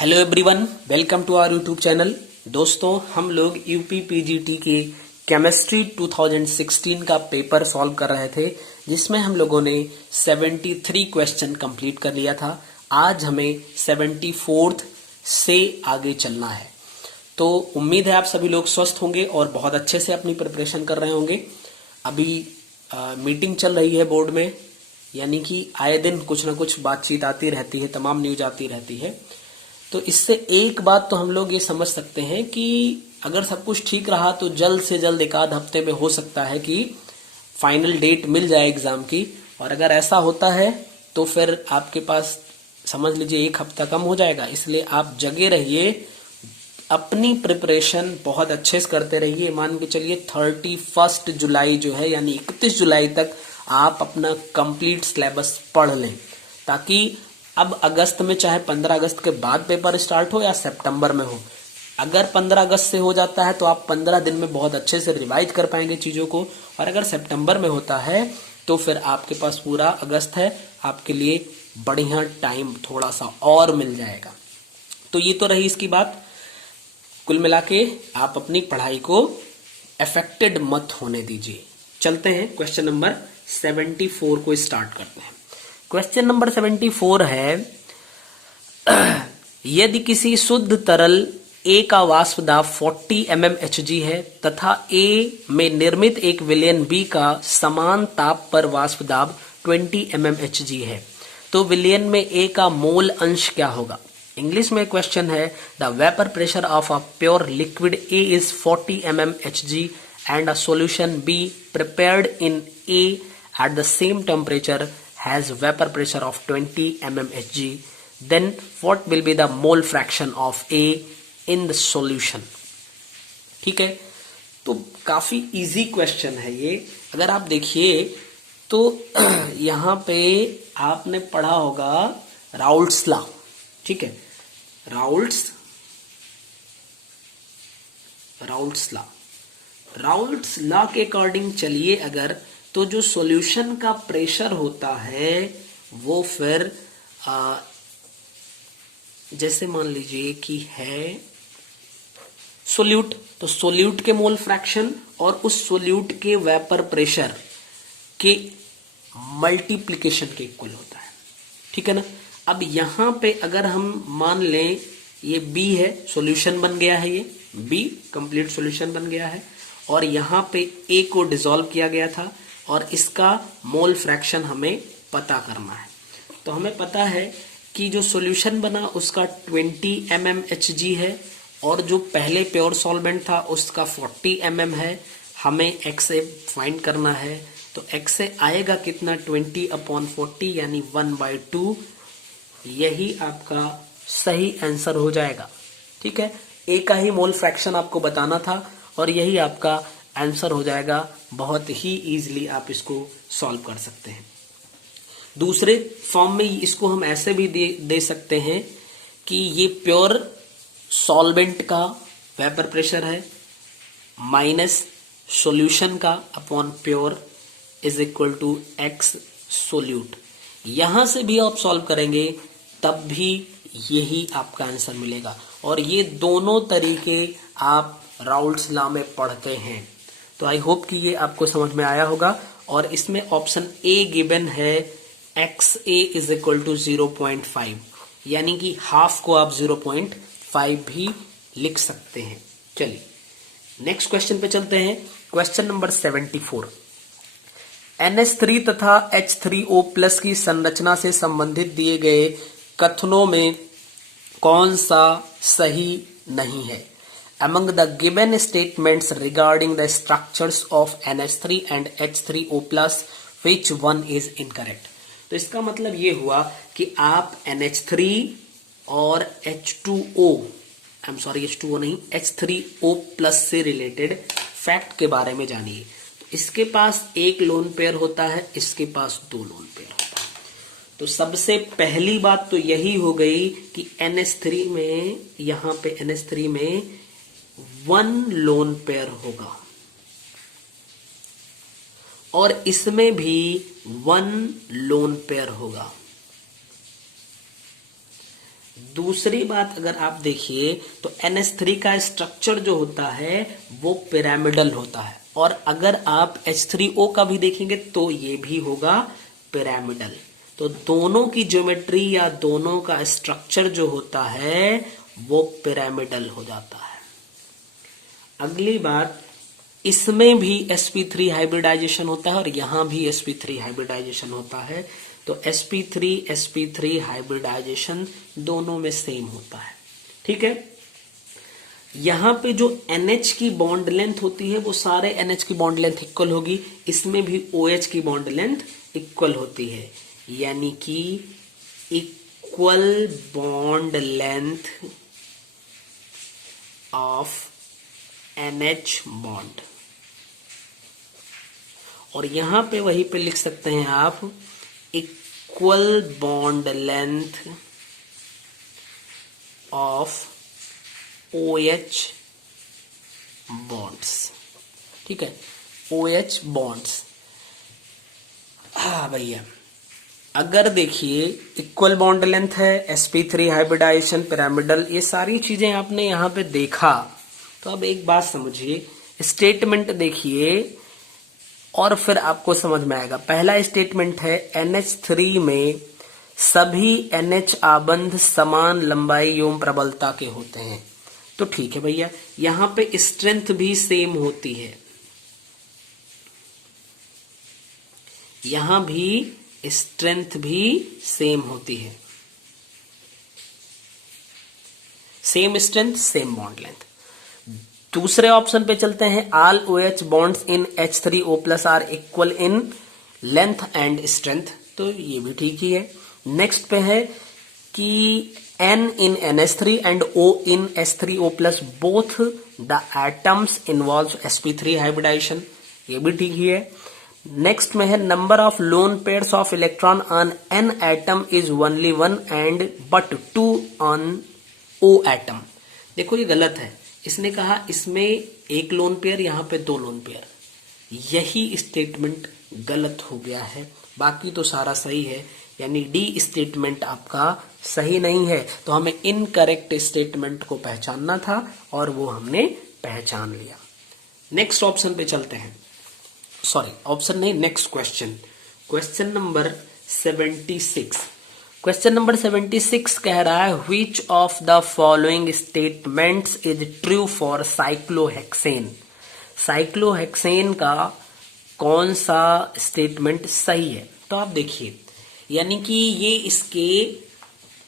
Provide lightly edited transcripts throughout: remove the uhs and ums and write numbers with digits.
Hello everyone, welcome to our YouTube channel. दोस्तों, हम लोग यूपी पीजीटी के केमिस्ट्री 2016 का पेपर सॉल्व कर रहे थे, जिसमें हम लोगों ने 73 क्वेश्चन कंप्लीट कर लिया था। आज हमें 74th से आगे चलना है। तो उम्मीद है आप सभी लोग स्वस्थ होंगे और बहुत अच्छे से अपनी प्रिपरेशन कर रहे होंगे। अभी मीटिंग चल रही है बोर्ड में, यानी कि आए दिन कुछ ना कुछ बातचीत आती रहती है, तमाम न्यूज आती रहती है। तो इससे एक बात तो हम लोग ये समझ सकते हैं कि अगर सब कुछ ठीक रहा तो जल्द से जल्द एक आध हफ्ते में हो सकता है कि फाइनल डेट मिल जाए एग्जाम की। और अगर ऐसा होता है तो फिर आपके पास समझ लीजिए एक हफ्ता कम हो जाएगा। इसलिए आप जगे रहिए, अपनी प्रिपरेशन बहुत अच्छे से करते रहिए। मान के चलिए 31 जुलाई जो है, यानी 31 जुलाई तक आप अपना कंप्लीट सिलेबस पढ़ लें, ताकि अब अगस्त में, चाहे 15 अगस्त के बाद पेपर स्टार्ट हो या सितंबर में हो, अगर 15 अगस्त से हो जाता है तो आप 15 दिन में बहुत अच्छे से रिवाइज कर पाएंगे चीजों को। और अगर सितंबर में होता है तो फिर आपके पास पूरा अगस्त है, आपके लिए बढ़िया टाइम थोड़ा सा और मिल जाएगा। तो ये तो रही इसकी बात। कुल मिला के आप अपनी पढ़ाई को अफेक्टेड मत होने दीजिए। चलते हैं क्वेश्चन नंबर 74 को स्टार्ट करते हैं। क्वेश्चन नंबर 74 है, यदि किसी शुद्ध तरल A का वाष्प दाब 40 mmHg है तथा A में निर्मित एक विलयन B का समान ताप पर वाष्प दाब 20 mmHg है, तो विलयन में A का मोल अंश क्या होगा? इंग्लिश में क्वेश्चन है, the vapour pressure of a pure liquid A is 40 mmHg and a solution B prepared in A at the same temperature has vapor pressure of 20 mmHg, then what will be the mole fraction of A in the solution? ठीक है, तो काफी easy question है ये। अगर आप देखिए तो यहाँ पे आपने पढ़ा होगा राउल्ट्स लॉ। ठीक है, राउल्ट्स लॉ के अकॉर्डिंग चलिए अगर, तो जो सॉल्यूशन का प्रेशर होता है वो फिर जैसे मान लीजिए कि है सोल्यूट, तो सोल्यूट के मोल फ्रैक्शन और उस सोल्यूट के वेपर प्रेशर के मल्टीप्लिकेशन के इक्वल होता है। ठीक है ना। अब यहां पे अगर हम मान लें ये B है, सॉल्यूशन बन गया है, ये B कंप्लीट सॉल्यूशन बन गया है, और यहां पे A को डिसॉल्व किया गया था और इसका मोल फ्रैक्शन हमें पता करना है। तो हमें पता है कि जो सॉल्यूशन बना उसका 20 mmHg है और जो पहले प्योर सॉल्वेंट था उसका 40 mm है। हमें XA फाइंड करना है, तो XA आएगा कितना? 20/40 यानी 1/2। यही आपका सही आंसर हो जाएगा। ठीक है, A का ही मोल फ्रैक्शन आपको बताना था और यही आपका आंसर हो जाएगा। बहुत ही इजीली आप इसको सॉल्व कर सकते हैं। दूसरे फॉर्म में इसको हम ऐसे भी दे सकते हैं कि ये प्योर सॉल्वेंट का वेपर प्रेशर है माइनस सॉल्यूशन का upon pure is equal to x solute. यहां से भी आप सॉल्व करेंगे तब भी यही आपका आंसर मिलेगा। और ये दोनों तरीके आप राउल्ट्स लॉ में पढ़ते हैं। तो आई होप कि ये आपको समझ में आया होगा। और इसमें ऑप्शन A गिवन है, XA इज इक्वल टू 0.5, यानी कि हाफ को आप 0.5 भी लिख सकते हैं। चलिए नेक्स्ट क्वेश्चन पे चलते हैं। क्वेश्चन नंबर 74, NH3 तथा H3O प्लस की संरचना से संबंधित दिए गए कथनों में कौन सा सही नहीं है? Among the given statements regarding the structures of NH3 and H3O plus, which one is incorrect? तो इसका मतलब ये हुआ कि आप NH3 और H2O नहीं, H3O प्लस से रिलेटेड फैक्ट के बारे में जानिए। तो इसके पास एक लोन पेयर होता है, इसके पास 2 लोन पेयर होता है। तो सबसे पहली बात तो यही हो गई कि NH3 में, यहां पे NH3 में 1 लोन पेयर होगा और इसमें भी 1 लोन पेयर होगा। दूसरी बात अगर आप देखिए तो NH3 का स्ट्रक्चर जो होता है वो पिरामिडल होता है, और अगर आप H3O का भी देखेंगे तो ये भी होगा पिरामिडल। तो दोनों की ज्योमेट्री या दोनों का स्ट्रक्चर जो होता है वो पिरामिडल हो जाता है। अगली बात, इसमें भी sp3 हाइब्रिडाइजेशन होता है और यहां भी sp3 हाइब्रिडाइजेशन होता है। तो sp3 हाइब्रिडाइजेशन दोनों में सेम होता है। ठीक है, यहां पे जो NH की बॉन्ड लेंथ होती है वो सारे NH की बॉन्ड लेंथ इक्वल होगी, इसमें भी OH की बॉन्ड लेंथ इक्वल होती है, यानी कि equal bond length of NH bond. और यहां पे वहीं पे लिख सकते हैं आप equal bond length of OH bonds. ठीक है, OH बॉन्ड्स। हाँ भैया, अगर देखिए इक्वल बॉन्ड लेंथ है, sp3 हाइब्रिडाइजेशन, पिरामिडल, ये सारी चीजें आपने यहां पे देखा, तो अब एक बात समझिए, स्टेटमेंट देखिए और फिर आपको समझ में आएगा। पहला स्टेटमेंट है NH3 में सभी NH आबंध समान लंबाई एवं प्रबलता के होते हैं। तो ठीक है भैया, यहां पे स्ट्रेंथ भी सेम होती है, यहां भी स्ट्रेंथ भी सेम होती है, same strength same bond length. दूसरे ऑप्शन पे चलते हैं, all OH bonds in H3O+ are equal in length and strength. तो ये भी ठीक ही है। नेक्स्ट पे है कि N in NH3 and O in H3O+ both the atoms involve sp3 hybridization, ये भी ठीक ही है। नेक्स्ट में है number of lone pairs of electron on N atom is only 1 and but 2 on O atom. देखो ये गलत है, इसने कहा इसमें एक लोन पेयर, यहां पे 2 लोन पेयर, यही स्टेटमेंट गलत हो गया है, बाकी तो सारा सही है, यानी डी स्टेटमेंट आपका सही नहीं है। तो हमें इनकरेक्ट स्टेटमेंट को पहचानना था और वो हमने पहचान लिया। नेक्स्ट ऑप्शन पे चलते हैं, सॉरी ऑप्शन नहीं, next question, question number 76। Question number 76 कह रहा है which of the following statements is true for cyclohexane. Cyclohexane का कौन सा स्टेटमेंट सही है? तो आप देखिए, यानी कि ये इसके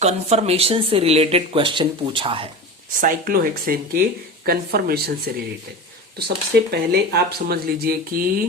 कंफर्मेशन से रिलेटेड क्वेश्चन पूछा है, साइक्लोहेक्सेन के कंफर्मेशन से रिलेटेड। तो सबसे पहले आप समझ लीजिए कि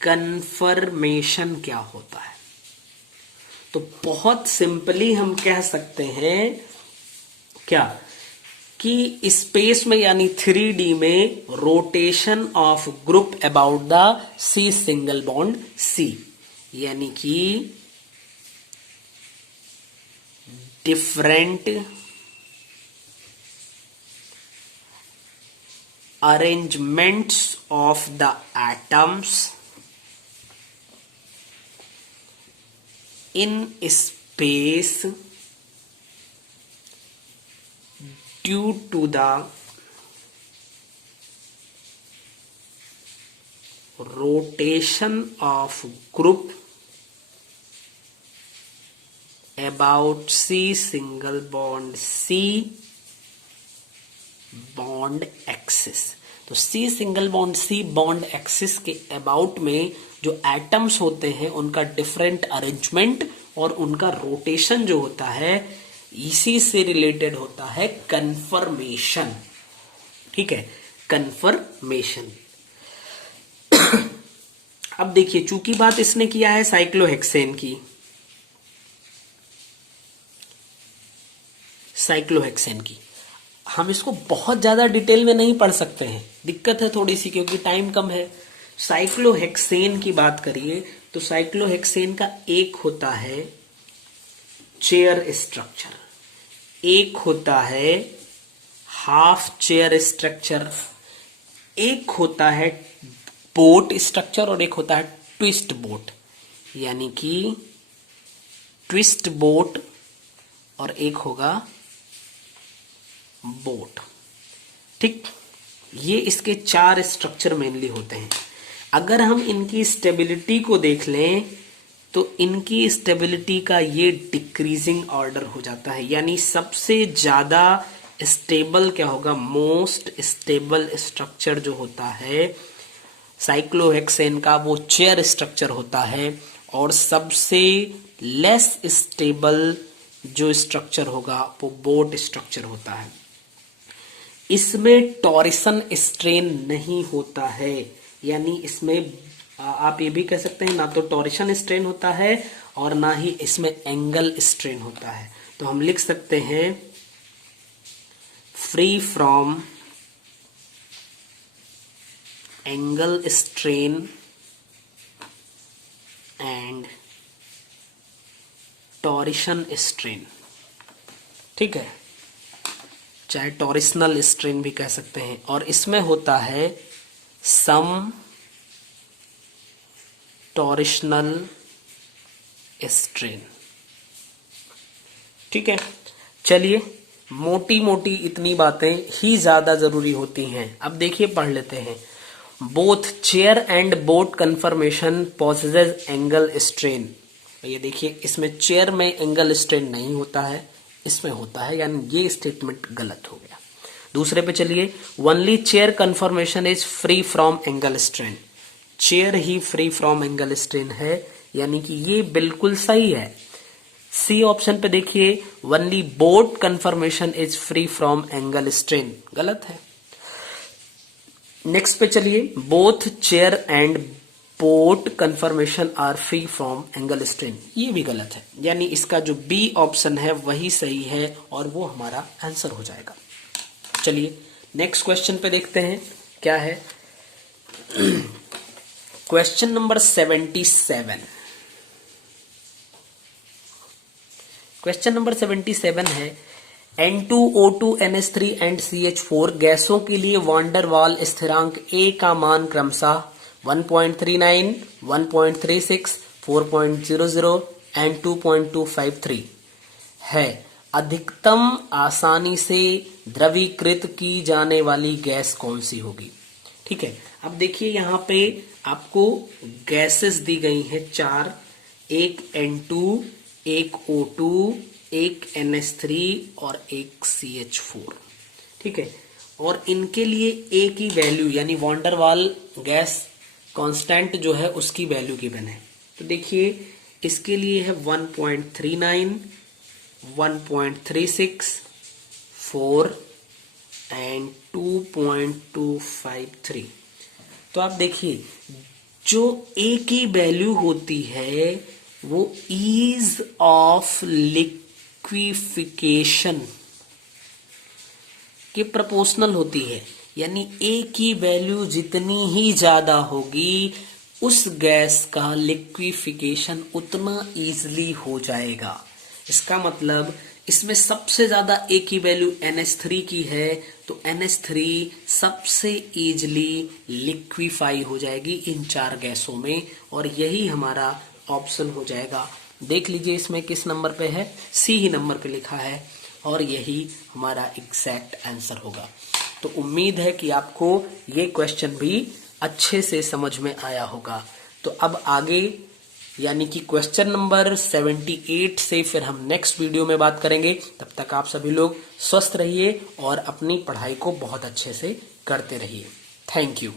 कंफर्मेशन क्या होता है। तो बहुत सिंपली हम कह सकते हैं क्या कि स्पेस में यानी 3D में rotation of group about the C single bond C, यानी कि different arrangements of the atoms in space due to the rotation of group about C single bond C bond axis. तो C single bond C bond axis के about में जो atoms होते हैं उनका different arrangement और उनका रोटेशन जो होता है, इसी से रिलेटेड होता है कन्फर्मेशन। ठीक है, कन्फर्मेशन। अब देखिए, चूंकि बात इसने किया है साइक्लोहेक्सेन की, साइक्लोहेक्सेन की, हम इसको बहुत ज्यादा डिटेल में नहीं पढ़ सकते हैं, दिक्कत है थोड़ी सी क्योंकि टाइम कम है। साइक्लोहेक्सेन की बात करिए तो साइक्लोहेक्सेन का एक होता है चेयर स्ट्रक्चर, एक होता है हाफ चेयर स्ट्रक्चर, एक होता है बोट स्ट्रक्चर और एक होता है ट्विस्ट बोट, यानी कि ट्विस्ट बोट और एक होगा बोट। ठीक, ये इसके 4 स्ट्रक्चर मेनली होते हैं। अगर हम इनकी स्टेबिलिटी को देख लें तो इनकी स्टेबिलिटी का ये डिक्रीजिंग ऑर्डर हो जाता है, यानी सबसे ज्यादा स्टेबल क्या होगा, मोस्ट स्टेबल स्ट्रक्चर जो होता है साइक्लोहेक्सेन का वो चेयर स्ट्रक्चर होता है, और सबसे लेस स्टेबल जो स्ट्रक्चर होगा वो बोट स्ट्रक्चर होता है। इसमें टॉरिसन स्ट्रेन नहीं होता है, यानी इसमें आप ये भी कह सकते हैं ना तो टॉरिसन स्ट्रेन होता है और ना ही इसमें एंगल स्ट्रेन होता है। तो हम लिख सकते हैं free from angle strain and torsion strain. ठीक है, चाहे टॉरिशनल स्ट्रेन भी कह सकते हैं, और इसमें होता है सम टॉरिशनल स्ट्रेन। ठीक है, चलिए मोटी मोटी इतनी बातें ही ज्यादा जरूरी होती हैं। अब देखिए पढ़ लेते हैं। Both chair and boat conformation possesses angle strain. ये देखिए इसमें चेयर में एंगल स्ट्रेन नहीं होता है, इसमें होता है, यानी ये स्टेटमेंट गलत हो गया। दूसरे पे चलिए, only chair conformation is free from angle strain. Chair ही फ्री फ्रॉम एंगल स्ट्रेन है, यानी कि ये बिल्कुल सही है। सी ऑप्शन पे देखिए, only boat conformation is free from angle strain, गलत है। नेक्स्ट पे चलिए, both chair and boat conformation are free from angle strain, ये भी गलत है, यानी इसका जो बी ऑप्शन है वही सही है और वो हमारा आंसर हो जाएगा। चलिए नेक्स्ट क्वेश्चन पे देखते हैं क्या है। Question number 77। क्वेश्चन नंबर 77 है, N2O2 NH3 एंड CH4 गैसों के लिए वान डेर वाल स्थिरांक A का मान क्रमशः 1.39, 1.36, 4.00 एंड 2.253 है। अधिकतम आसानी से द्रवीकृत की जाने वाली गैस कौन सी होगी? ठीक है, अब देखिए यहाँ पे आपको गैसेस दी गई हैं 4, एक N2, एक O2, एक NH3 और एक CH4। ठीक है, और इनके लिए A की वैल्यू यानी वान डेर वाल गैस कांस्टेंट जो है उसकी वैल्यू गिवन है। तो देखिए इसके लिए है 1.39, 1.36, 4 एंड 2.253। तो आप देखिए जो A की वैल्यू होती है वो ईज ऑफ लिक्विफिकेशन के प्रोपोर्शनल होती है, यानी A की वैल्यू जितनी ही ज्यादा होगी उस गैस का लिक्विफिकेशन उतना इजीली हो जाएगा। इसका मतलब इसमें सबसे ज्यादा A की वैल्यू NH3 की है, तो NH3 सबसे इजीली लिक्विफाई हो जाएगी इन 4 गैसों में, और यही हमारा ऑप्शन हो जाएगा। देख लीजिए इसमें किस नंबर पे है, सी ही नंबर पे लिखा है, और यही हमारा एग्जैक्ट आंसर होगा। तो उम्मीद है कि आपको ये क्वेश्चन भी अच्छे से समझ में आया होगा। तो अब आगे यानी कि क्वेश्चन नंबर 78 से फिर हम नेक्स्ट वीडियो में बात करेंगे। तब तक आप सभी लोग स्वस्थ रहिए और अपनी पढ़ाई को बहुत अच्छे से करते रहिए। Thank you.